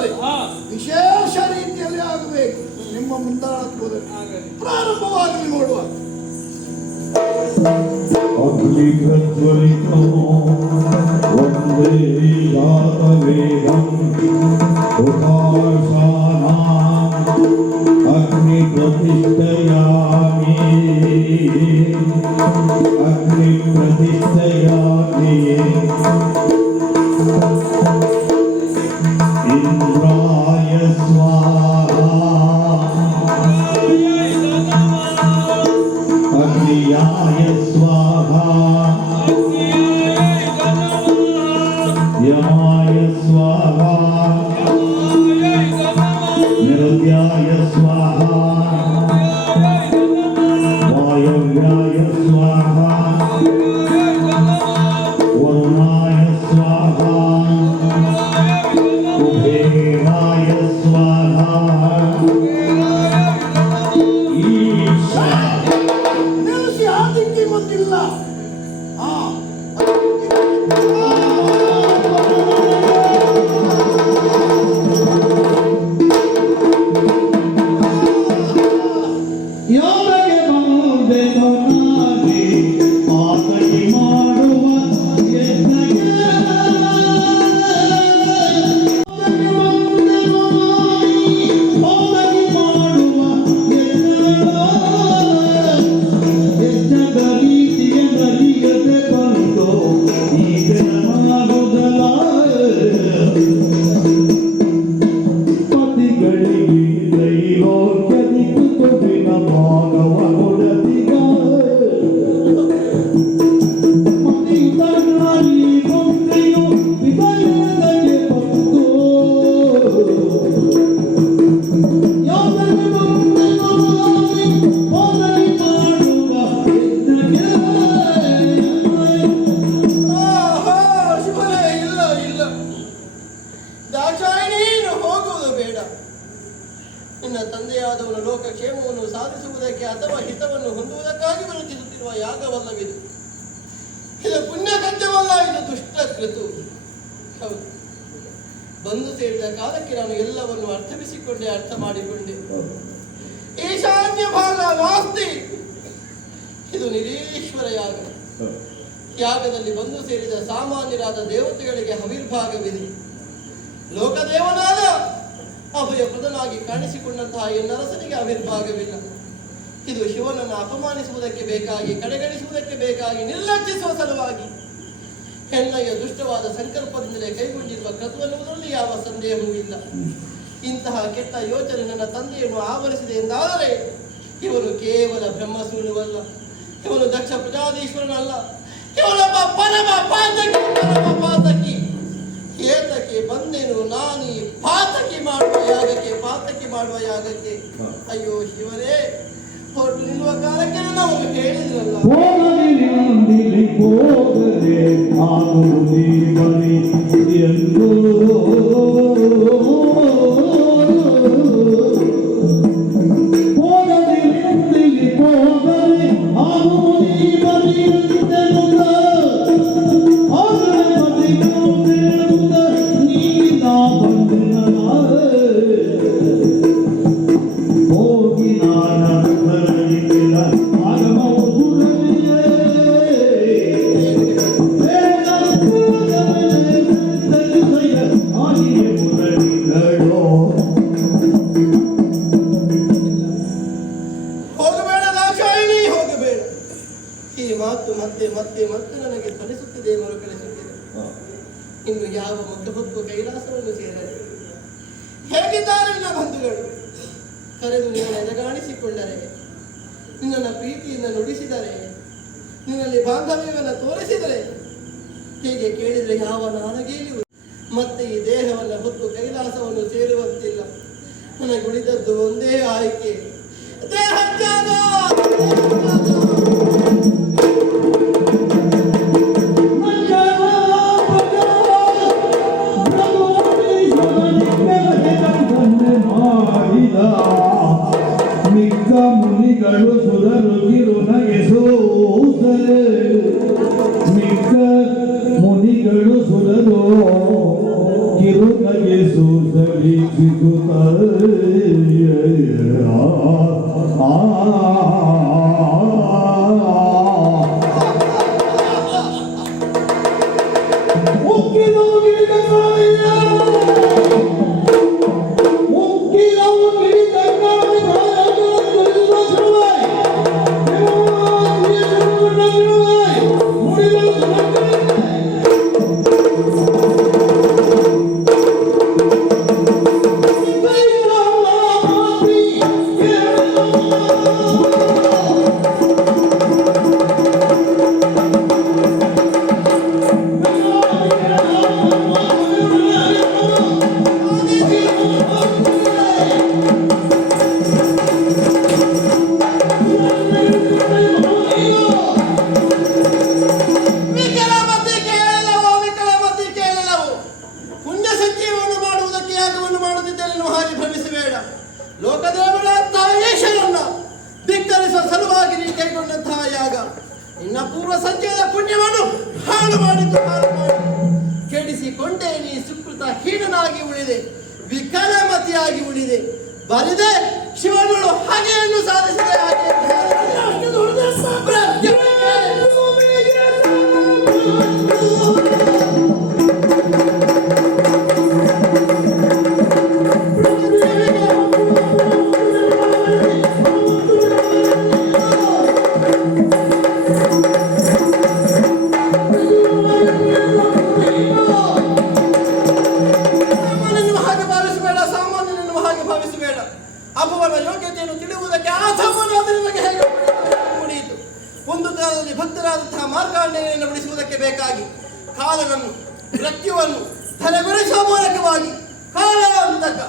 ಆದರೆ ವಿಶೇಷ ರೀತಿಯಲ್ಲಿ ಆಗಬೇಕು. ನಿಮ್ಮ ಮುಂದಾಳತ್ವದಲ್ಲಿ ಪ್ರಾರಂಭವಾಗಿ ನೋಡುವ. अग्नि प्रतिष्ठयामि अग्नि प्रतिष्ठयामि इंद्राय स्वाहा अग्नियाय स्वाहा यमाय स्वाहा निरुद्याय स्वाहा वायव्याय स्वाहा वरुणाय स्वाहा कुबेराय स्वाहा ईशा ನಿಲ್ಲಿಸಿ ಆದಿಕ್ಕೆ ಗೊತ್ತಿಲ್ಲ. ನಿನ್ನ ತಂದೆಯಾದವನು ಲೋಕಕ್ಷೇಮವನ್ನು ಸಾಧಿಸುವುದಕ್ಕೆ ಅಥವಾ ಹಿತವನ್ನು ಹೊಂದುವುದಕ್ಕಾಗಿ ಬರುತ್ತಿರುವ ಯಾಗವಲ್ಲವಿದು. ಇದು ಪುಣ್ಯ ಕೃತ್ಯವಲ್ಲ, ಇದು ದುಷ್ಟ ಕೃತು. ಹೌದು, ಬಂದು ಸೇರಿದ ಕಾಲಕ್ಕೆ ನಾನು ಎಲ್ಲವನ್ನು ಅರ್ಥವಿಸಿಕೊಂಡೆ, ಅರ್ಥ ಮಾಡಿಕೊಂಡೆ. ಈಶಾನ್ಯ ಭಾಗ ನಾಸ್ತಿ, ಇದು ನಿರೀಶ್ವರ ಯಾಗ. ಯಾಗದಲ್ಲಿ ಬಂದು ಸೇರಿದ ಸಾಮಾನ್ಯರಾದ ದೇವತೆಗಳಿಗೆ ಹವಿರ್ಭಾಗವಿದೆ. ಲೋಕದೇವನಾದ ಅಭಯ ಪ್ರದನಾಗಿ ಕಾಣಿಸಿಕೊಂಡಂತಹ ಎನ್ನರಸನಿಗೆ ಆವಿರ್ಭಾಗವಿಲ್ಲ. ಇದು ಶಿವನನ್ನು ಅಪಮಾನಿಸುವುದಕ್ಕೆ ಬೇಕಾಗಿ, ಕಡೆಗಣಿಸುವುದಕ್ಕೆ ಬೇಕಾಗಿ, ನಿರ್ಲಕ್ಷಿಸುವ ಸಲುವಾಗಿ ಹೆಣ್ಣಯ್ಯ ದುಷ್ಟವಾದ ಸಂಕಲ್ಪದಿಂದಲೇ ಕೈಗೊಂಡಿರುವ ಕ್ರತುವನ್ನುವುದರಲ್ಲಿ ಯಾವ ಸಂದೇಹವೂ ಇಲ್ಲ. ಇಂತಹ ಕೆಟ್ಟ ಯೋಚನೆ ನನ್ನ ತಂದೆಯನ್ನು ಆವರಿಸಿದೆ ಎಂದಾದರೆ ಇವನು ಕೇವಲ ಬ್ರಹ್ಮಸೂನುವಲ್ಲ, ಇವನು ದಕ್ಷ ಪ್ರಜಾಧೀಶ್ವರನಲ್ಲ, ಇವನೊಬ್ಬ ಪರಮ ಪಾತಕಿ. ಏತಕ್ಕೆ ಬಂದೆನು ನಾನೀ ಪಾತಕಿ ಮಾಡುವ ಯಾಗಕ್ಕೆ. ಅಯ್ಯೋ ಶಿವರೇ, ಹೊರಟು ನಿಲ್ಲುವ ಕಾಲಕ್ಕೆ ನಾವು ಹೇಳಿದ್ರಲ್ಲ, ಮತ್ತೆ ನನಗೆ ಫಲಿಸುತ್ತಿದೆ, ಮರುಕಳಿಸುತ್ತಿದೆ. ಇನ್ನು ಯಾವ ಮುಖಭಕ್ಕು ಕೈಲಾಸವನ್ನು ಸೇರದೆ ಹೇಗಿದ್ದಾರೆ ನಿನ್ನ ಬಂಧುಗಳು? ಕರೆದು ನಿನ್ನ ಎದಗಾಣಿಸಿಕೊಂಡರೆ, ನಿನ್ನನ್ನು ಪ್ರೀತಿಯಿಂದ ನುಡಿಸಿದರೆ, ನಿನ್ನಲ್ಲಿ ಬಾಂಧವ್ಯವನ್ನು ತೋರಿಸಿದರೆ, ಹೀಗೆ ಕೇಳಿದರೆ ಯಾವ ನಾನಗೇಲಿ ಮತ್ತೆ ಈ ದೇಹವನ್ನು ಹೊತ್ತು ಕೈಲಾಸವನ್ನು ಸೇರುವಂತಿಲ್ಲ. ನನಗುಳಿದದ್ದು ಒಂದೇ ಆಯ್ಕೆ, ದೇಹ ತ್ಯಾಗ. ಮುನಿಗಳು ಸುರರು ಕಿರುನಗೆಸೂಸರೆ, ಮಿಕ್ಕ ಮುನಿಗಳು ಸುರರು ಕಿರುನಗೆಸೂಸ ನಿನ್ನ ಪೂರ್ವ ಸಂಚಯದ ಪುಣ್ಯವನ್ನು ಹಾಳು ಮಾಡಿತು ಕೆಡಿಸಿಕೊಂಡೇ ನೀ ಸುಕೃತ ಹೀನನಾಗಿ ಉಳಿದೆ, ವಿಕಲಮತಿಯಾಗಿ ಉಳಿದೆ. ಬರಿದೆ ಶಿವನಳು ಹಾಗೆಯನ್ನು ಸಾಧಿಸಿದೆ. ಅಪವನ ಯೋಗ್ಯತೆಯನ್ನು ತಿಳಿಯುವುದಕ್ಕೆ ಆಧಮನಾದನಿಗೆ ಹೇಗೆ ಮುಡಿಯಿತು. ಒಂದು ಕಾಲದಲ್ಲಿ ಭಕ್ತರಾದಂತಹ ಮಾರ್ಕಾಂಡೇಯನನ್ನು ಬಿಡಿಸುವುದಕ್ಕೆ ಬೇಕಾಗಿ ಕಾಲನನ್ನು ಮೃತ್ಯುವನ್ನು ತಲೆಗೊಳಿಸುವ ಮೂಲಕವಾಗಿ ಕಾಲಾಂತಕ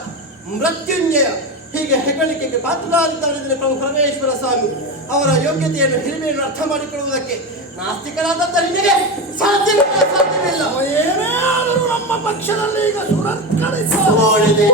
ಮೃತ್ಯುಂಜಯ ಹೀಗೆ ಹೆಗ್ಗಳಿಕೆಗೆ ಪಾತ್ರರಾಗಿದ್ದಾರೆ ಪ್ರಭು ಪರಮೇಶ್ವರ ಸ್ವಾಮಿ. ಅವರ ಯೋಗ್ಯತೆಯನ್ನು ಹಿರಿಮೆಯನ್ನು ಅರ್ಥ ಮಾಡಿಕೊಳ್ಳುವುದಕ್ಕೆ ನಾಸ್ತಿಕರಾದಂಥ ನಿನಗೆ ಸಾಧ್ಯವಿಲ್ಲ. ಏನೇ ಆದರೂ ನಮ್ಮ ಪಕ್ಷದಲ್ಲಿ ಈಗ ಸುರತ್ಕರಿಸಿದೆ.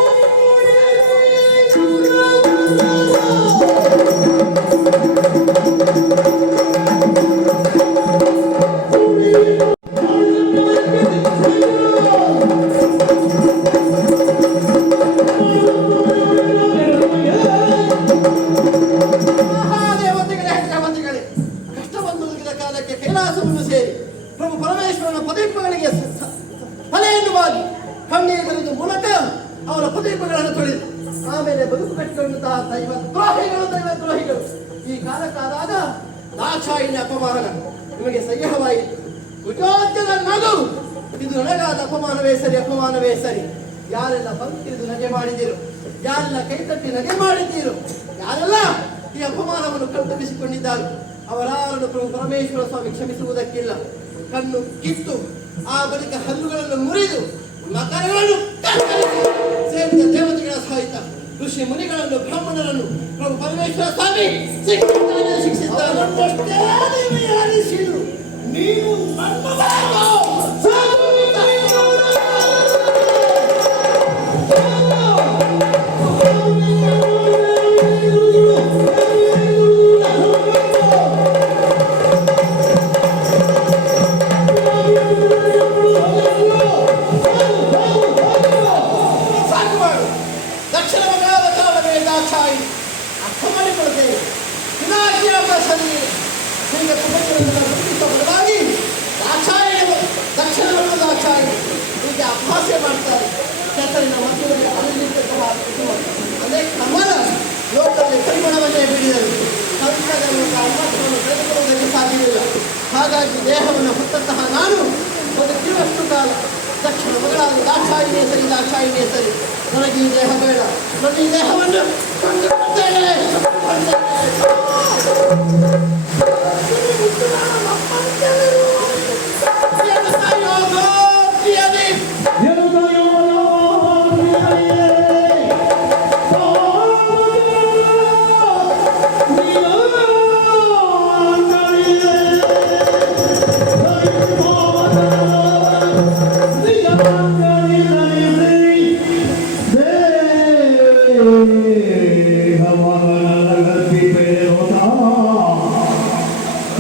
ಕೈಲಾಸವನ್ನು ಸೇರಿ ಪ್ರಭು ಪರಮೇಶ್ವರನ ಪದೀಪಗಳಿಗೆ ಫಲೆಯನ್ನು ಬಾಗಿ ಕಣ್ಣೀರಿನ ಮೂಲಕ ಅವರ ಪದೀಪಗಳನ್ನು ತೊಳೆದು ಆಮೇಲೆ ಬದುಕು ಕಟ್ಟಿಕೊಂಡಂತಹ ದೈವ ದ್ರೋಹಿಗಳು ಈ ಕಾಲಕ್ಕಾದಾಗ ದಾಕ್ಷಾಯಿಣ್ಯ ಅಪಮಾನ ನಿಮಗೆ ಸಹ್ಯವಾಯಿತು. ಕುಜೋದ್ಯದ ನಗು ಇದು ನನಗಾದ ಅಪಮಾನವೇ ಸರಿ. ಯಾರೆಲ್ಲ ಬಂತಿರಿದು ನಗೆ ಮಾಡಿದ್ದೀರು, ಯಾರೆಲ್ಲ ಕೈತಟ್ಟಿ ನಗೆ ಮಾಡಿದ್ದೀರು, ಯಾರೆಲ್ಲ ಈ ಅಪಮಾನವನ್ನು ಕಲ್ಪಿಸಿಕೊಂಡಿದ್ದಾರೆ ಅವರಾರನ್ನು ಪ್ರಭು ಪರಮೇಶ್ವರ ಸ್ವಾಮಿ ಕ್ಷಮಿಸುವುದಕ್ಕಿಲ್ಲ. ಕಣ್ಣು ಕಿತ್ತು ಆ ಬಳಿಕ ಹಲ್ಲುಗಳನ್ನು ಮುರಿದು ಮಕರಗಳನ್ನು ಸೇರಿದ ದೇವತೆಗಳ ಸಹಿತ ಋಷಿ ಮುನಿಗಳನ್ನು ಬ್ರಾಹ್ಮಣರನ್ನು ಪ್ರಭು ಪರಮೇಶ್ವರ ಸ್ವಾಮಿ ಶಿಕ್ಷಿಸಿದ್ದಾರೆ. ನೀನು ಅಭ್ಯಾಸ ಮಾಡ್ತಾರೆ. ಕೆಸರಿನ ಮಧ್ಯದಲ್ಲಿ ಅಲ್ಲಿದ್ದಂತಹ ಅನೇಕ ಕಮಲ ಲೋಕದಲ್ಲಿ ಪರಿಮಳವನ್ನೇ ಬಿಡಿದರು. ಸಂಸ್ಕಾರವನ್ನು ಅಮ್ಮತ್ವವನ್ನು ಬೆಳೆದುಕೊಳ್ಳುವುದಕ್ಕೆ ಸಾಧ್ಯವಿಲ್ಲ. ಹಾಗಾಗಿ ದೇಹವನ್ನು ಹೊತ್ತಂತಹ ನಾನು ಬದುಕಿರುವಷ್ಟು ಕಾಲ ದಕ್ಷಿಣ ಮಗಳಾದ ದಾಕ್ಷಾಯಿಣಿಯ ಸರಿ ನನಗೆ ಈ ದೇಹ ಬೇಡ. ನನ್ನ ಈ ದೇಹವನ್ನು ಕೊಂಡುಕೊಳ್ಳುತ್ತೇನೆ.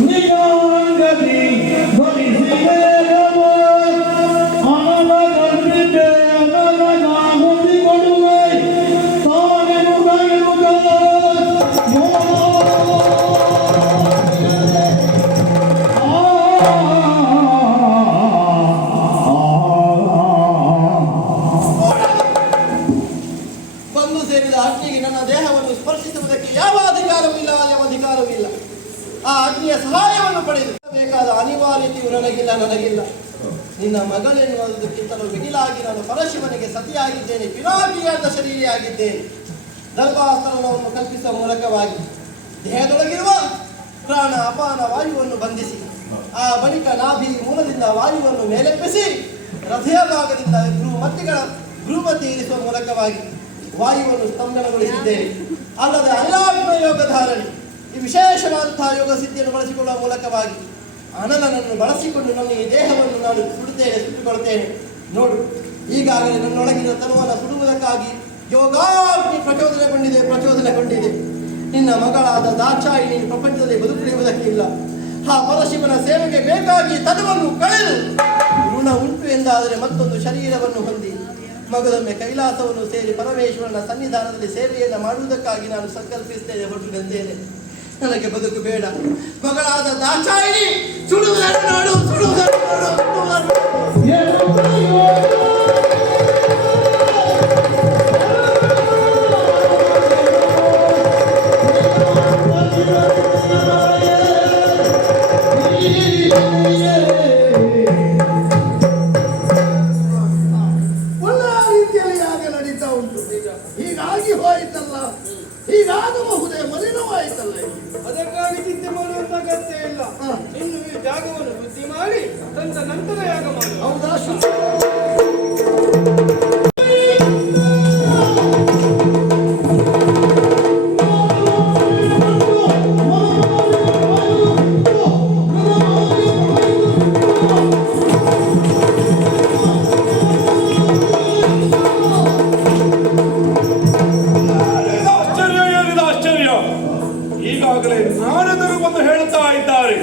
Nigangadhi ನಿನ್ನ ಮಗಳೆನ್ನುವುದಕ್ಕಿಂತಲೂ ಮಿಗಿಲಾಗಿ ನಾನು ಪರಶಿವನಿಗೆ ಸತಿಯಾಗಿದ್ದೇನೆ, ಪಿನಾಕಿಯಾದ ಶರೀರಿಯಾಗಿದ್ದೇನೆ. ದರ್ಭಾಸ್ತ್ರವನ್ನು ಕಲ್ಪಿಸುವ ಮೂಲಕವಾಗಿ ದೇಹದೊಳಗಿರುವ ಪ್ರಾಣ ಅಪಾನ ವಾಯುವನ್ನು ಬಂಧಿಸಿ ಆ ಬಳಿಕ ನಾಭಿ ಮೂಲದಿಂದ ವಾಯುವನ್ನು ಮೇಲೆಪ್ಪಿಸಿ ಹೃದಯ ಭಾಗದಿಂದ ಭ್ರೂಮತಿ ಇರಿಸುವ ಮೂಲಕವಾಗಿ ವಾಯುವನ್ನು ಸ್ತಂಭನಗೊಳಿಸಿದ್ದೇನೆ. ಅಲ್ಲದೆ ಅಲ್ಲಾತ್ಮ ಯೋಗ ಧಾರಣೆ ಈ ವಿಶೇಷವಾದಂತಹ ಯೋಗ ಸಿದ್ಧಿಯನ್ನು ಬಳಸಿಕೊಳ್ಳುವ ಮೂಲಕವಾಗಿ ಅನಲನನ್ನು ಬಳಸಿಕೊಂಡು ನನ್ನ ಈ ದೇಹವನ್ನು ನಾನು ಸುಟ್ಟುಕೊಳ್ತೇನೆ. ನೋಡು, ಈಗಾಗಲೇ ನನ್ನೊಳಗಿನ ತನುವನ್ನು ಸುಡುವುದಕ್ಕಾಗಿ ಯೋಗಾಗ್ನಿ ಪ್ರಚೋದನೆಗೊಂಡಿದೆ. ನಿನ್ನ ಮಗಳಾದ ದಾಕ್ಷಾಯಿಣಿ ಪ್ರಪಂಚದಲ್ಲಿ ಬದುಕುಳಿಯುವುದಕ್ಕಿಲ್ಲ. ಆ ಪರಶಿವನ ಸೇವೆಗೆ ಬೇಕಾಗಿ ತನುವನ್ನು ಕಳೆದು ಋಣ ಉಂಟು ಎಂದಾದರೆ ಮತ್ತೊಂದು ಶರೀರವನ್ನು ಹೊಂದಿ ಮಗದೊಮ್ಮೆ ಕೈಲಾಸವನ್ನು ಸೇರಿ ಪರಮೇಶ್ವರನ ಸನ್ನಿಧಾನದಲ್ಲಿ ಸೇವೆಯನ್ನು ಮಾಡುವುದಕ್ಕಾಗಿ ನಾನು ಸಂಕಲ್ಪಿಸುತ್ತೇನೆ, ಹೊರಟಿದ್ದೇನೆ. ನನಗೆ ಬದುಕು ಬೇಡ. ಮಗಳಾದ ದಾಕ್ಷಾಯಿಣಿ ಸುಡುವುದನ್ನು ನೋಡು, ಸುಡುವುದನ್ನು ನೋಡು, ಸುಡುವುದನ್ನು ನೋಡು. ಒಳ್ಳೆಯ ರೀತಿಯಲ್ಲಿ ಯಾಗ ನಡೀತಾ ಉಂಟು. ಹೀಗಾಗಿ ಹೋಯಿತಲ್ಲ, ಹೀಗಾಗಬಹುದೇ, ಮಲಿನವಾಯಿತಲ್ಲ. ಅದಕ್ಕಾಗಿ ಚಿಂತೆ ಮಾಡುವಂತ ಅಗತ್ಯ ಇಲ್ಲ. ಇನ್ನು ಈ ಜಾಗವನ್ನು ವೃದ್ಧಿ ಮಾಡಿ ನಂತರ ಯಾಗ ಮಾಡುವ. ಹೌದಾ? ಈಗಾಗಲೇ ನಾರದರು ಬಂದು ಹೇಳುತ್ತಾ ಇದ್ದಾರೆ,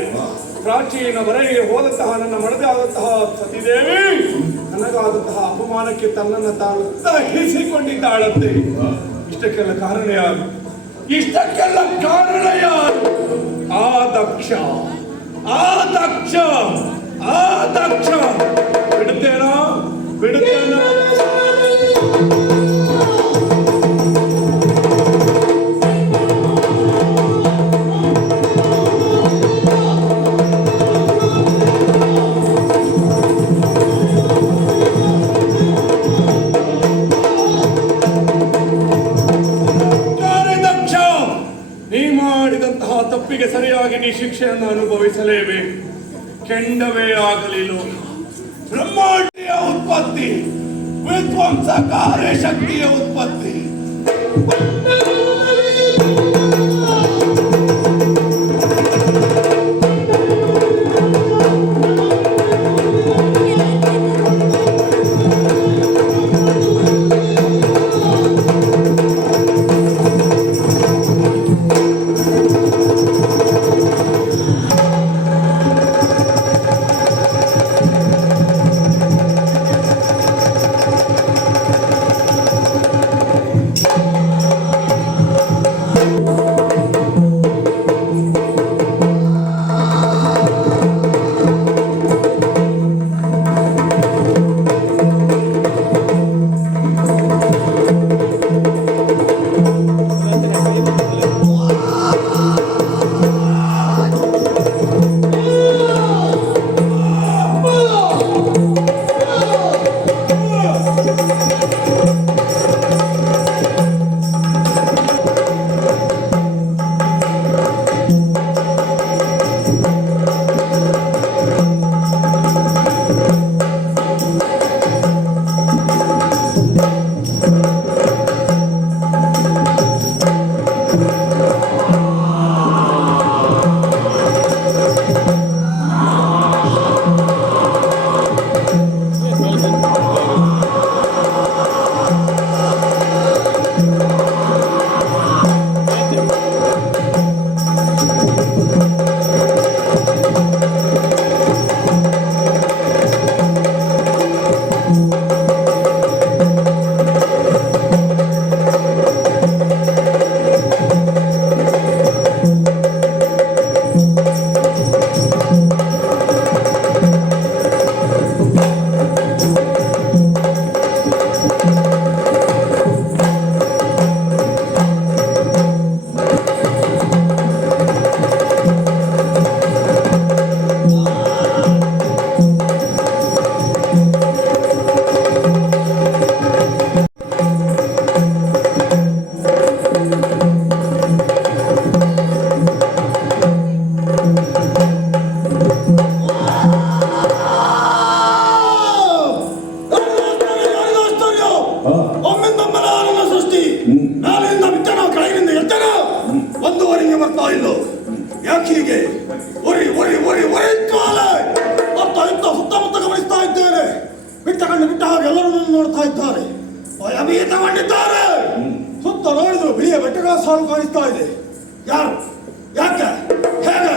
ಪ್ರಾಚೀನವರೆಗೆ ಹೋದಂತಹ ನನ್ನ ಮಡದಾದಂತಹ ಸತಿದೇವಿ ನನಗಾದಂತಹ ಅಪಮಾನಕ್ಕೆ ತನ್ನನ್ನು ತಾನು ದಹಿಸಿಕೊಂಡಿದ್ದಾಳಂತೆ. ಇಷ್ಟಕ್ಕೆಲ್ಲ ಕಾರಣ ಯಾರು? ಇಷ್ಟಕ್ಕೆಲ್ಲ ಕಾರಣ ಯಾರು? ಆ ದಕ್ಷ, ಆ ದಕ್ಷ, ಆ ದಕ್ಷ. ಬಿಡುತ್ತೇನಾ? ಬಿಡುತ್ತೇನಾ? ತಪ್ಪಿಗೆ ಸರಿಯಾಗಿ ನೀ ಶಿಕ್ಷೆಯನ್ನು ಅನುಭವಿಸಲೇಬೇಕು. ಕೆಂಡವೇ ಆಗಲಿ ಲೋಕ, ಬ್ರಹ್ಮಾಂಡೀಯ ಉತ್ಪತ್ತಿ, ವಿಧ್ವಂಸಕಾರಿ ಶಕ್ತಿಯ ಉತ್ಪತ್ತಿ. ಮಾಡ್ತಾ ಇಲ್ಲೋ? ಯಾಕೆ ಹೀಗೆ ಒರಿ ಒರಿ ಒರಿ ಒರಿ ಕಾಲ ಅತ್ತ ಇತ್ತ ಸುತ್ತಮುತ್ತ ಗಮನಿಸ್ತಾ ಇದ್ದೇನೆ. ಬಿಟ್ಟ ಕಣ್ಣು ಬಿಟ್ಟ ಹಾಗೆ ಎಲ್ಲರೂ ನನ್ನ ನೋಡ್ತಾ ಇದ್ದಾರೆ, ಭಯಭೀತಗೊಂಡಿದ್ದಾರೆ. ಸುತ್ತ ನೋಡಿದ್ರು ಬಿಳಿಯ ಬೆಟ್ಟಗಳ ಸಾಲು ಕಾಣಿಸ್ತಾ ಇದೆ. ಯಾರು, ಯಾಕೆ, ಹೇಗೆ,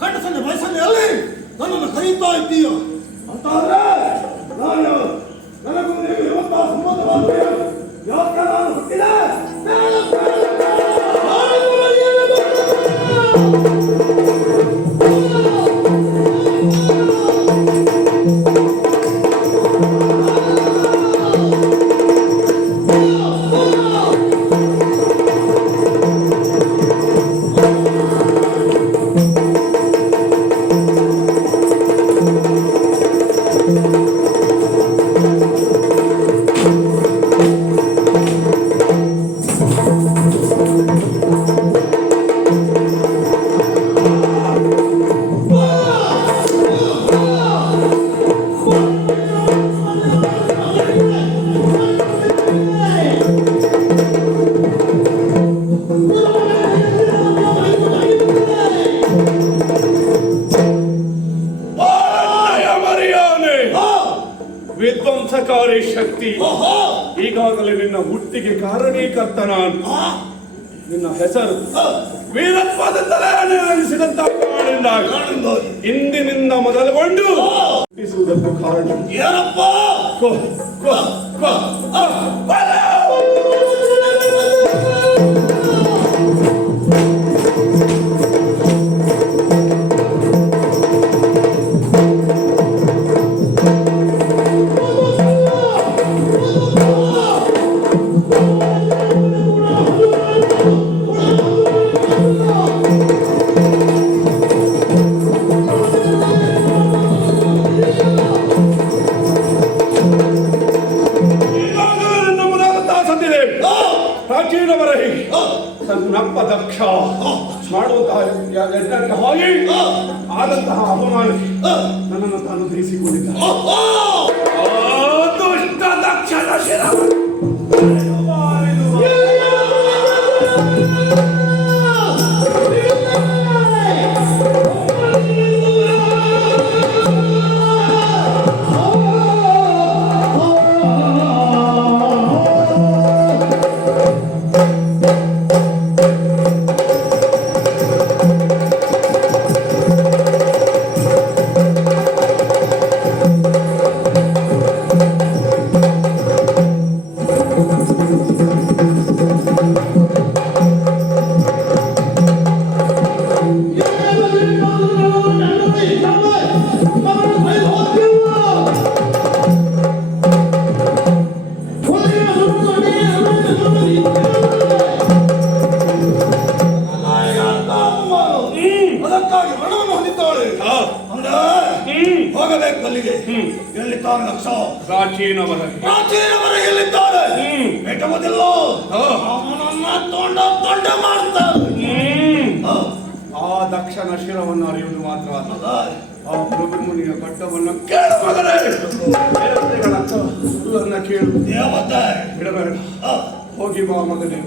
ಕಟ್ಟ ಸಂಜೆ ಬಯಸನ್ನೆಯಲ್ಲಿ ನನ್ನನ್ನು ಕರೀತಾ ಇದ್ದೀಯೋ ಅಂತಾದ್ರೆ ನಾನು ನನಗೂ ನೀವು ಯಾವತ್ತ ಸಂಬಂಧವಾದ ಯಾಕೆ ನಾನು ಹುಟ್ಟಿದೆ? ವಿಧ್ವಂಸಕಾರಿ ಶಕ್ತಿ ಈಗಾಗಲೇ ನಿನ್ನ ಹುಟ್ಟಿಗೆ ಕಾರಣೀಕರ್ತ ನಾನು. ನಿನ್ನ ಹೆಸರು ವೀರತ್ವದಿಂದಲೇ ನಿರ್ಣಯಿಸಿದಂತ ಇಂದಿನಿಂದ ಮೊದಲುಗೊಂಡು ಹುಟ್ಟಿಸುವುದಕ್ಕೂ ಕಾರಣ ಏನಪ್ಪ? ನಪ್ಪ ದಕ್ಷ ಮಾಡುವಂತಹ ಯಜ್ಞಕ್ಕೆ ಹೋಗಿ ಆದಂತಹ ಅಪಮಾನಕ್ಕೆ ನನ್ನನ್ನು ತಾನು ಧರಿಸಿಕೊಂಡಿದ್ದ ದುಷ್ಟ ದಕ್ಷನ ಹೋಗಬೇಕು ಅಲ್ಲಿಗೆ. ಎಲ್ಲಿದ್ದಾರೆ ಲಕ್ಷ? ಪ್ರಾಚೀನವರ ಎಲ್ಲಿದ್ದಾರೆ? ಬೆಟ್ಟವದಿಲ್ಲ ಅವನನ್ನ ತೊಂಡ ಮಾಡ್ತಾರೆ. ಆ ದಕ್ಷನ ಶಿರವನ್ನು ಅರಿಯುವುದು ಮಾತ್ರ ಅಲ್ಲ, ಆ ಪ್ರಭು ಮುನಿಯ ಕಟ್ಟವನ್ನು ಕೇಳು. ದೇವತೆ ಬಿಡಬೇಡ, ಹೋಗಿ ಬಾ ಮಗನೇ.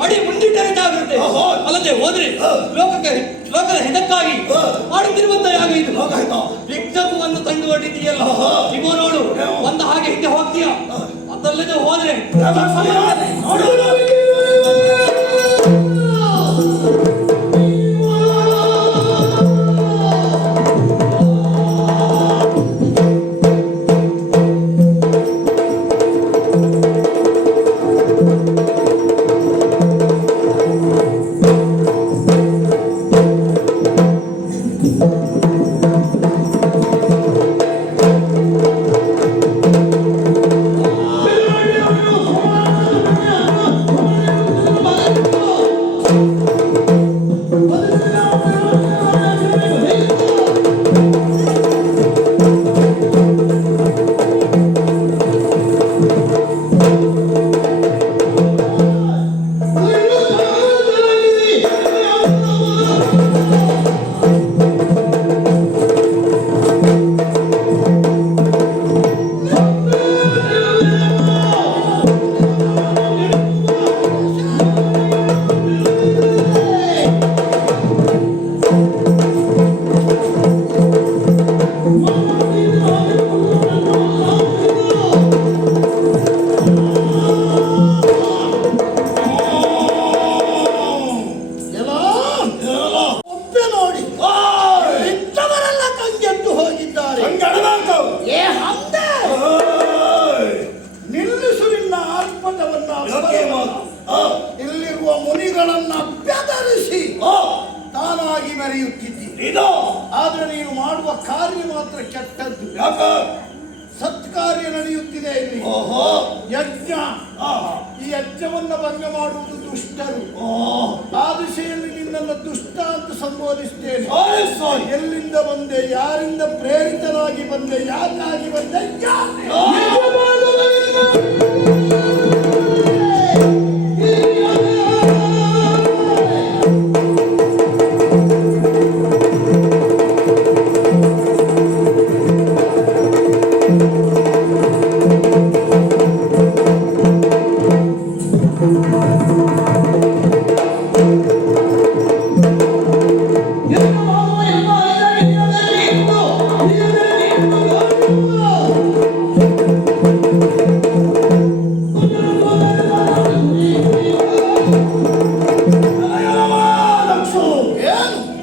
ಮಡಿ ಮುಂದಿಟ್ಟರೆ ಜಾಗ್ರತೆ. ಓಹೋ. ಅಲ್ಲದೆ ಹೋದ್ರೆ ಹಾ. ಲೋಕದ ಹಿತಕ್ಕಾಗಿ ಹಾ. ಮಾಡುತ್ತಿರುವಂತ ಯಾಗ ಇದು. ಲೋಕಹಿತ. ವಿಜ್ಞಾಪವನ್ನು ತಂದು ಹೊಟ್ಟಿದೆಯಲ್ಲ, ಆಹಾ. ಇಗೋ ನೋಡು, ಏನು? ಒಂದ ಹಾಗೆ ಹಿಂದೆ ಹೋಗ್ತೀಯ. ಅದಲ್ಲದೆ ಹೋದ್ರೆ ಒಪ್ಪೆ ನೋಡಿ ಇದ್ದವರೆಲ್ಲ ಕಂಗೆಟ್ಟು ಹೋಗಿದ್ದಾರೆ. ಏ ಹಂದೆ ನಿಲ್ಲಿಸು ನಿನ್ನ ಆರ್ಭಟವನ್ನ. ಯಾಕೆ ಮಾತು? ಇಲ್ಲಿರುವ ಮುನಿಗಳನ್ನ ಬೆದರಿಸಿ ತಾನಾಗಿ ಮೆರೆಯುತ್ತಿದ್ದಿ. ಇದು ಆದ್ರೆ ನೀನು ಮಾಡುವ ಕಾರ್ಯ ಮಾತ್ರ ಕೆಟ್ಟದ್ದು. ಯಾಕ? ಸತ್ಕಾರ್ಯ ನಡೆಯುತ್ತಿದೆ ಇಲ್ಲಿ, ಓಹೋ. ಯಜ್ಞ. ಆಹಾ. ಈ ಯಜ್ಞವನ್ನ ಭಂಗ ಮಾಡುವುದು ದುಷ್ಟರು. ಆ ದಿಶೆಯಲ್ಲಿ ನಿನ್ನನ್ನು ದುಷ್ಟ ಅಂತ ಸಂಬೋಧಿಸ್ತೇನೆ. ಸಾರಿ ಸಾರಿ. ಎಲ್ಲಿಂದ ಬಂದೆ, ಯಾರಿಂದ ಪ್ರೇರಿತನಾಗಿ ಬಂದೆ, ಯಾಕಾಗಿ ಬಂದೆ, ಯಾಕೆ?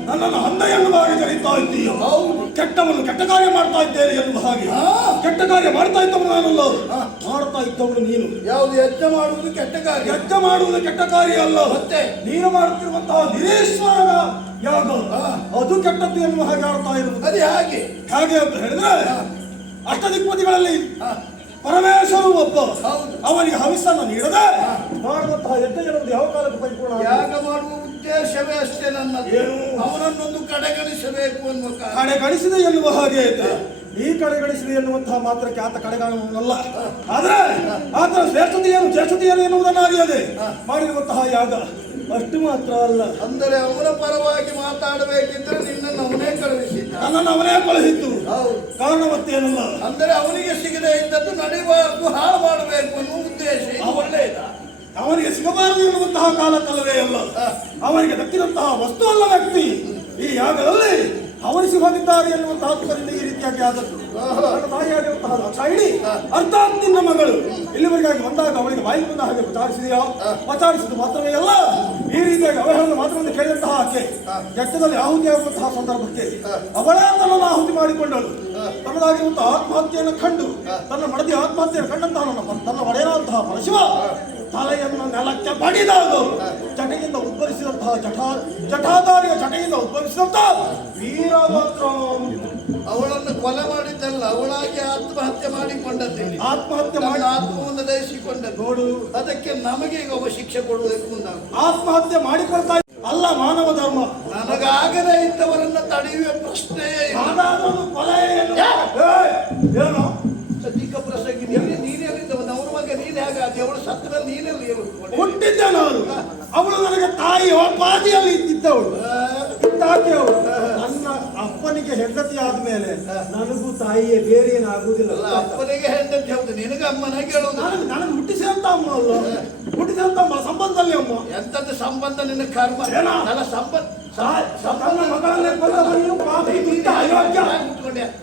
ನನ್ನನ್ನು ಹಂದೆಯನ್ನು ಮಾಡಿ ಕರೀತಾ ಇದ್ದೀಯ. ಕೆಟ್ಟವನು ಕೆಟ್ಟ ಕಾರ್ಯ ಮಾಡ್ತಾ ಇದ್ದೇನೆ ಎನ್ನುವ ಹಾಗೆ. ಕೆಟ್ಟ ಕಾರ್ಯ ಮಾಡ್ತಾ ಇದ್ದವನು ನಾನಲ್ಲ, ಮಾಡ್ತಾ ಇದ್ದವನು ನೀನು. ಯಾವುದು ಯಜ್ಞ ಮಾಡುವುದು ಕೆಟ್ಟ ಕಾರ್ಯ? ಯಜ್ಞ ಮಾಡುವುದು ಕೆಟ್ಟ ಕಾರ್ಯ ಅಲ್ಲ, ಮತ್ತೆ ನೀನು ಮಾಡುತ್ತಿರುವಂತಹ ನಿರೀಶ್ವರನ ಯಾಗ ಅದು ಕೆಟ್ಟದ್ದು ಎನ್ನುವ ಹಾಗೆ ಆಡ್ತಾ ಇರುವುದು. ಅದು ಹಾಗೆ ಹೇಗೆ ಅಂತ ಹೇಳಿದ್ರೆ, ಅಷ್ಟದಿಕ್ಪತಿಗಳಲ್ಲಿ ಪರಮೇಶ್ವರನು ಒಬ್ಬ. ಅವನಿಗೆ ಹವಿಸ್ಸನ್ನು ನೀಡದೆ ಮಾಡುವಂತಹ ಯಜ್ಞ ಎನ್ನುವುದು ಯಾವ ಕಾಲಕ್ಕೂ ಪರಿಪೂರ್ಣ ಯಾಗ ಮಾಡುವ ಉದ್ದೇಶವೇ ಅಷ್ಟೇ ನನ್ನದು. ಏನು? ಅವನನ್ನೊಂದು ಕಡೆಗಣಿಸಬೇಕು ಅನ್ನುವ ಕಾರಣ. ಕಡೆಗಣಿಸಿದೆ ಎನ್ನುವ ಹಾಗೆ ಇದೆ. ಈ ಕಡೆಗಣಿಸಿದೆ ಎನ್ನುವಂತಹ ಮಾತ್ರಕ್ಕೆ ಆತ ಕಡೆಗಾಣವನ್ನಲ್ಲ, ಆದ್ರೆ ಆತನ ಶ್ರೇಷ್ಠತೆಯನ್ನು ಎನ್ನುವುದನ್ನು ಅರಿಯದೆ ಮಾಡಿರುವಂತಹ ಯಾಗ ಅಷ್ಟು ಮಾತ್ರ ಅಲ್ಲ. ಅಂದರೆ ಅವನ ಪರವಾಗಿ ಮಾತಾಡಬೇಕಿದ್ರೆ ನಿನ್ನನ್ನು ಅವನೇ ಕಳುಹಿಸಿದ್ದ. ನನ್ನನ್ನು ಅವನೇ ಕಳುಹಿದ್ದು ಕಾರಣವತ್ತೇನಲ್ಲ. ಅಂದರೆ ಅವನಿಗೆ ಸಿಗದೆ ಇದ್ದದ್ದು ನಡಿಬಾರದು, ಹಾಳು ಮಾಡಬೇಕು ಅನ್ನುವ ಉದ್ದೇಶ. ಒಳ್ಳೆಯದ. ಅವನಿಗೆ ಸಿಗಬಾರದು ಎನ್ನುವಂತಹ ಕಾಲಕ್ಕಲ್ಲವೇ ಅಲ್ಲ, ಅವನಿಗೆ ದಕ್ಕಿದಂತಹ ವಸ್ತು ಅಲ್ಲ ವ್ಯಕ್ತಿ. ಈ ಯಾಗದಲ್ಲಿ ಅವನಿಸಿ ಹೋಗಿದ್ದಾರೆ ಎನ್ನುವಂತಹ ಆತ್ಮದಿಂದ ಈ ರೀತಿಯಾಗಿ ಆದದ್ದು. ನನ್ನ ತಾಯಿಯಾಗಿರುವಂತಹ ದಾಕ್ಷಾಯಿಣಿ ಅರ್ಥಾತ್ ನಿನ್ನ ಮಗಳು ಇಲ್ಲಿವರೆಗಾಗಿ ಬಂದಾಗ ಅವಳಿಗೆ ಬಾಯಿಗೆ ಬಂದ ಹಾಗೆ ವಿಚಾರಿಸಿದೆಯಾ? ವಿಚಾರಿಸಿದ್ದು ಮಾತ್ರವೇ ಅಲ್ಲ, ಈ ರೀತಿಯಾಗಿ ಅವಹೇಳನ ಮಾತ್ರವನ್ನು ಕೇಳಿದಂತಹ ಆಕೆ ಯಜ್ಞದಲ್ಲಿ ಆಹುತಿಯಾಗುವಂತಹ ಸಂದರ್ಭಕ್ಕೆ ಅವಳೇ ತನ್ನನ್ನು ಆಹುತಿ ಮಾಡಿಕೊಂಡಳು. ತನ್ನದಾಗಿರುವಂತಹ ಆತ್ಮಹತ್ಯೆಯನ್ನು ಕಂಡು ತನ್ನ ಮಡದಿ ಆತ್ಮಹತ್ಯೆಯನ್ನು ಕಂಡಂತಹ ತನ್ನ ಒಡೆಯನಾದಂತಹ ಪರಶಿವ ತಲೆಯನ್ನು ನೆಲಕ್ಕೆ ಬಡಿದಾಗ ಜಟೆಯಿಂದ ಉದ್ಭವಿಸಿದಂತಹ ಜಟಾಧಾರಿಯ ಜಟೆಯಿಂದ ಉದ್ಭವಿಸಿದಂತಹ ವೀರಭದ್ರ ಅವಳನ್ನು ಕೊಲೆ ಮಾಡಿದ್ದಲ್ಲ, ಅವಳಾಗಿ ಆತ್ಮಹತ್ಯೆ ಮಾಡಿಕೊಂಡದ್ದಿಲ್ಲಿ. ಆತ್ಮಹತ್ಯೆ ಮಾಡಿ ಆತ್ಮವನ್ನು ದಯಿಸಿಕೊಂಡದ್ದು ನೋಡು. ಅದಕ್ಕೆ ನಮಗೆ ಈಗ ಒಬ್ಬ ಶಿಕ್ಷೆ ಕೊಡುವುದಕ್ಕೆ ಮುಂದಾಗ ಆತ್ಮಹತ್ಯೆ ಮಾಡಿಕೊಳ್ತಾ ಅಲ್ಲ ಮಾನವ ಧರ್ಮ. ನನಗಾಗದೇ ಇದ್ದವರನ್ನ ತಡೆಯುವ ಪ್ರಶ್ನೆಯೇ ಇಲ್ಲ. ಕೊಲೆ ಏನು ಸದ್ಯಕ ಪ್ರಸಂಗಿ ನೀನೆಲ್ಲಿದ್ದವನು? ಅವನ ಬಗ್ಗೆ ನೀನು ಹೇಗಾದಿ? ಅವಳು ಸತ್ತ ಮೇಲೆ ನೀನೆಲ್ಲಿ ಹುಟ್ಟಿದ್ದೆ ನಾನು. ಅವಳು ನನಗೆ ತಾಯಿ ಪಾದಿಯಲ್ಲಿ ಇದ್ದಿದ್ದವಳು, ಅವಳು ನನ್ನ ಅಪ್ಪನಿಗೆ ಹೆಂಡತಿ ಆದ್ಮೇಲೆ ನನಗೂ ತಾಯಿಯೇ ಬೇರೆ ಏನಾಗುವುದಿಲ್ಲ. ಅಪ್ಪನಿಗೆ ಹೆಂಡತಿ ಹೌದು, ನಿನಗೆ ಅಮ್ಮನಾಗಿ ಹೇಳೋದು. ನನಗೆ ಹುಟ್ಟಿಸಿದಂತ ಅಮ್ಮ ಅಲ್ಲ. ಹುಟ್ಟಿದಂತ ಸಂಬಂಧದಲ್ಲಿ ಅಮ್ಮ ಎಂತದ್ದು ಸಂಬಂಧ ನಿನ್ನ ಕರ್ಮ ಏನ? ನನ್ನ ಸಂಬಂಧ ತನ್ನ ಮಗಳನ್ನೇ ಕೊಂದವನು ಪಾಪಿ ದುಷ್ಟ ಅಯೋಗ್ಯ.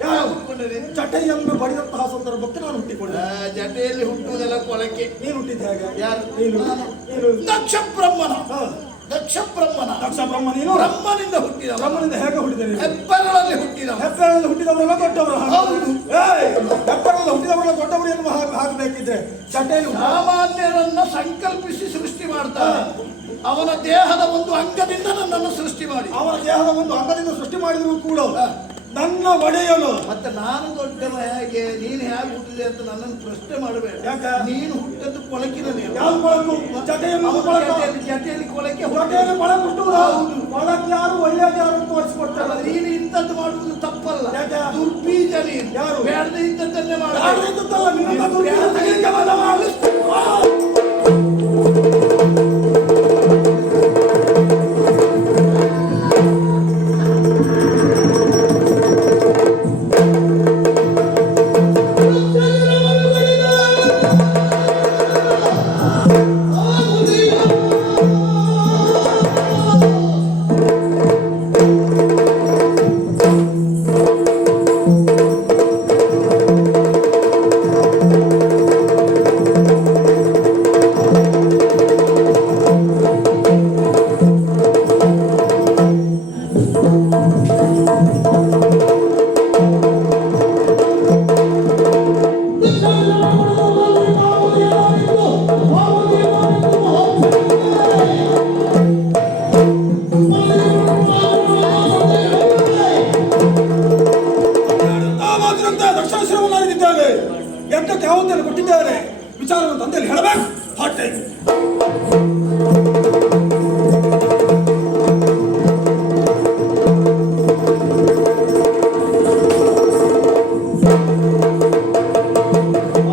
ಯಾರು? ಹುಟ್ಟಿಕೊಂಡೆ ಚಟೆಯನ್ನು ಬಡಿದಂತಹ ಸಂದರ್ಭಕ್ಕೆ ನಾನು ಹುಟ್ಟಿಕೊಂಡೆ. ಜಟೆಯಲ್ಲಿ ಹುಟ್ಟುವುದೆಲ್ಲ ಕೊಳಕೆ. ನೀನು ಹುಟ್ಟಿದ್ದೆ ಹೇಗೆ? ಯಾರು? ನೀನು ದಕ್ಷ ಬ್ರಹ್ಮನ. ಹಾ. ದಕ್ಷ ಬ್ರಹ್ಮನ. ದಕ್ಷ ಬ್ರಹ್ಮ ನೀನು ಬ್ರಹ್ಮನಿಂದ ಹುಟ್ಟಿದವ. ಬ್ರಹ್ಮನಿಂದ ಹೇಗೆ ಹುಟ್ಟಿದೆ ನೀನು? ಹೆಬ್ಬೆರಳಲ್ಲಿ ಹುಟ್ಟಿದವ. ಹೆಬ್ಬೆರಳಲ್ಲಿ ಹುಟ್ಟಿದವರೆಲ್ಲ ದೊಡ್ಡವರು. ಹೌದು. ಹೆಬ್ಬೆರಳಲ್ಲಿ ಹುಟ್ಟಿದವರೆಲ್ಲ ದೊಡ್ಡವರು ಎನ್ನುವ ಹಾಕಬೇಕಿದ್ರೆ ಚಟೆಯಲ್ಲಿ ಸಾಮಾನ್ಯರನ್ನ ಸಂಕಲ್ಪಿಸಿ ಸೃಷ್ಟಿ ಮಾಡ್ತಾನೆ. ಅವನ ದೇಹದ ಒಂದು ಅಂಗದಿಂದ ನನ್ನನ್ನು ಸೃಷ್ಟಿ ಮಾಡಿ, ಅವನ ದೇಹದ ಒಂದು ಅಂಗದಿಂದ ಸೃಷ್ಟಿ ಮಾಡಿದ್ರು ಕೂಡ ನನ್ನ ಒಡೆಯಲು ಮತ್ತೆ ನಾನು ದೊಡ್ಡವ ಹೇಗೆ, ನೀನು ಹೇಗೆ ಹುಟ್ಟಿದೆ ಅಂತ ನನ್ನನ್ನು ಪ್ರಶ್ನೆ ಮಾಡಬೇಡ. ಯಾಕೆ? ನೀನು ಹುಟ್ಟದ್ದು ಕೊಳಕಿನ ನೀನು. ಯಾವ್ದು ಕೊಳಕು? ಚಟೆಯನ್ನು ಜಟೆಯಲ್ಲಿ ಕೊಳಕೆ. ಹೊಟ್ಟೆಯಲ್ಲಿ ಕೊಳ ಹುಟ್ಟುವುದು. ಕೊಳಕ್ಕೆ ಯಾರು ಒಳ್ಳೆಯದು ಯಾರು ತೋರಿಸ್ಕೊಡ್ತಾರೆ. ನೀನು ಇಂಥದ್ದು ಮಾಡುವುದು ತಪ್ಪಲ್ಲ. ಯಾಕೆ? ದುರ್ಬೀಜ ನೀನು. ಯಾರು? ಬೇಡದೆ ಇಂಥದ್ದನ್ನೇ ಮಾಡ. ಯಾರ್ದಿದ್ದಲ್ಲ, ನಿನ್ನ ದುರ್ಬೀಜ ತೆಗೆಲಿಕ್ಕೆ ಬಂದ ಮಾಡಿ. ದಕ್ಷಿಣೇಶ್ವರವನ್ನು ಅರಿದಿದ್ದಾರೆ. ಯಜ್ಞಕ್ಕೆ ಯಾವತ್ತನ್ನು ಕೊಟ್ಟಿದ್ದಾರೆ ವಿಚಾರವನ್ನು ತಂದೆಯಲ್ಲಿ ಹೇಳಬೇಕು. ಹೊಟ್ಟೆ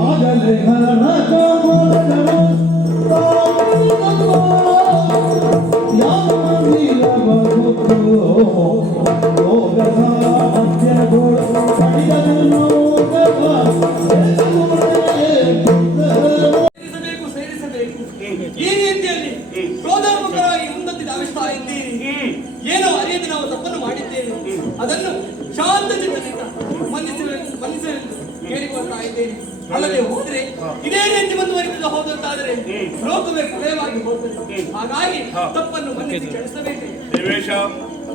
ಆಗಲೇ ಹರಣ ಕಮಲಗಳು ಯಾವ ನೀಲಬಹುದು ಲೋಕ ಸಾಧ್ಯಗಳು ಪಡೆದನು ಸೇರಿಸಬೇಕು. ಈ ರೀತಿಯಲ್ಲಿ ಕ್ರೋಧಾತ್ಮಕರಾಗಿ ಉನ್ನತಿ ಧಾವಿಸ್ತಾ ಇದ್ದೀರಿ. ಏನೋ ಅರಿಯದೆ ನಾವು ತಪ್ಪನ್ನು ಮಾಡಿದ್ದೇವೆ, ಅದನ್ನು ಶಾಂತ ಚಿತ್ತದಿಂದ ಮನ್ನಿಸಲೆಂದು ಕೇಳಿಕೊಳ್ತಾ ಇದ್ದೇನೆ. ಅಲ್ಲದೆ ಹೋದ್ರೆ ಇದೇ ರೀತಿ ಮುಂದುವರಿದ ಹೋದಂತಾದರೆ ಲೋಕವೇ ಪ್ರಳಯವಾಗಿ ಹೋಗ್ತದೆ. ಹಾಗಾಗಿ ತಪ್ಪನ್ನು ಮನ್ನಿಸಿ ಕ್ಷಮಿಸಬೇಕು. ದೇವೇಶ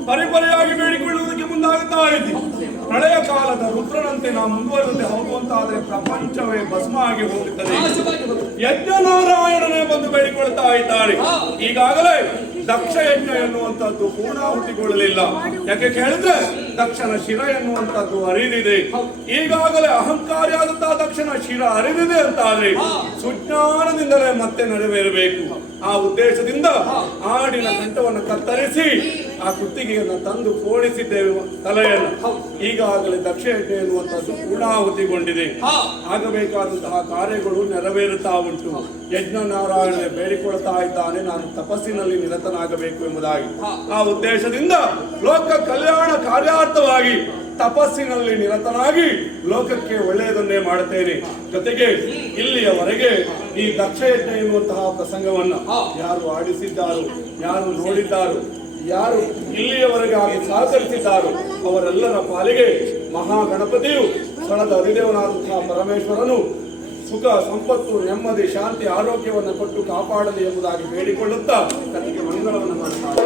ಪರಿಪರಿಯಾಗಿ ಬೇಡಿಕೊಳ್ಳುವುದಕ್ಕೆ ಮುಂದಾಗುತ್ತಾ ಇದ್ದೀವಿ. ಪ್ರಳಯ ಕಾಲದ ರುದ್ರನಂತೆ ನಾವು ಮುಂದುವರೆದಂತೆ ಹೋಗುವಂತಾದ್ರೆ ಪ್ರಪಂಚವೇ ಭಸ್ಮ ಆಗಿ ಹೋಗುತ್ತದೆ. ನಾಶವಾಗಿ ಹೋಗ್ತದೆ. ಯಜ್ಞ ನಾರಾಯಣನೇ ಬಂದು ಬೇಡಿಕೊಳ್ತಾ ಇದ್ದಾರೆ. ಈಗಾಗಲೇ ದಕ್ಷ ಯಜ್ಞ ಎನ್ನುವಂತದ್ದು ಪೂರ್ಣಾಹುತಿಗೊಳ್ಳಲಿಲ್ಲ. ಯಾಕೆ ಕೇಳಿದ್ರೆ ದಕ್ಷನ ಶಿರ ಎನ್ನುವಂತದ್ದು ಅರಿದಿದೆ. ಈಗಾಗಲೇ ಅಹಂಕಾರಿಯಾದಂತಹ ದಕ್ಷನ ಶಿರ ಅರಿದಿದೆ ಅಂತಾದ್ರೆ ಸುಜ್ಞಾನದಿಂದಲೇ ಮತ್ತೆ ನೆರವೇರಬೇಕು. ಆ ಉದ್ದೇಶದಿಂದ ಆಡಿನ ಕಂಠವನ್ನು ಕತ್ತರಿಸಿ ಆ ಕುತ್ತಿಗೆಯನ್ನು ತಂದು ಪೋಣಿಸಿದ್ದೇವೆ ತಲೆಯನ್ನು. ಈಗಾಗಲೇ ದಕ್ಷ ಯಜ್ಞ ಎನ್ನುವಂತದ್ದು ಪೂರ್ಣಾಹುತಿಗೊಂಡಿದೆ. ಆಗಬೇಕಾದಂತಹ ಕಾರ್ಯಗಳು ನೆರವೇರುತ್ತಾ ಉಂಟು. ಯಜ್ಞ ನಾರಾಯಣ ಬೇಡಿಕೊಳ್ತಾ ಇದ್ದಾನೆ, ನಾನು ತಪಸ್ಸಿನಲ್ಲಿ ನಿರತನಾಗಬೇಕು ಎಂಬುದಾಗಿ. ಆ ಉದ್ದೇಶದಿಂದ ಲೋಕ ಕಲ್ಯಾಣ ಕಾರ್ಯಾರ್ಥವಾಗಿ ತಪಸ್ಸಿನಲ್ಲಿ ನಿರತನಾಗಿ ಲೋಕಕ್ಕೆ ಒಳ್ಳೆಯದನ್ನೇ ಮಾಡುತ್ತೇನೆ. ಜೊತೆಗೆ ಇಲ್ಲಿಯವರೆಗೆ ಈ ದಕ್ಷ ಯಜ್ಞ ಎನ್ನುವಂತಹ ಪ್ರಸಂಗವನ್ನ ಯಾರು ಆಡಿಸಿದ್ದಾರೋ, ಯಾರು ನೋಡಿದ್ದಾರೋ, ಯಾರು ಇಲ್ಲಿಯವರೆಗೆ ಆಗಿ ಸಹಕರಿಸಿದ್ದಾರೋ ಅವರೆಲ್ಲರ ಪಾಲಿಗೆ ಮಹಾಗಣಪತಿಯು ಸ್ಥಳದ ಅಧಿದೇವನಾದಂತಹ ಪರಮೇಶ್ವರನು ಸುಖ ಸಂಪತ್ತು ನೆಮ್ಮದಿ ಶಾಂತಿ ಆರೋಗ್ಯವನ್ನು ಕೊಟ್ಟು ಕಾಪಾಡಲಿ ಎಂಬುದಾಗಿ ಬೇಡಿಕೊಳ್ಳುತ್ತಾ ಕತ್ತಿಗೆ ಮಂಗಳವನ್ನು ಮಾಡುತ್ತಾರೆ.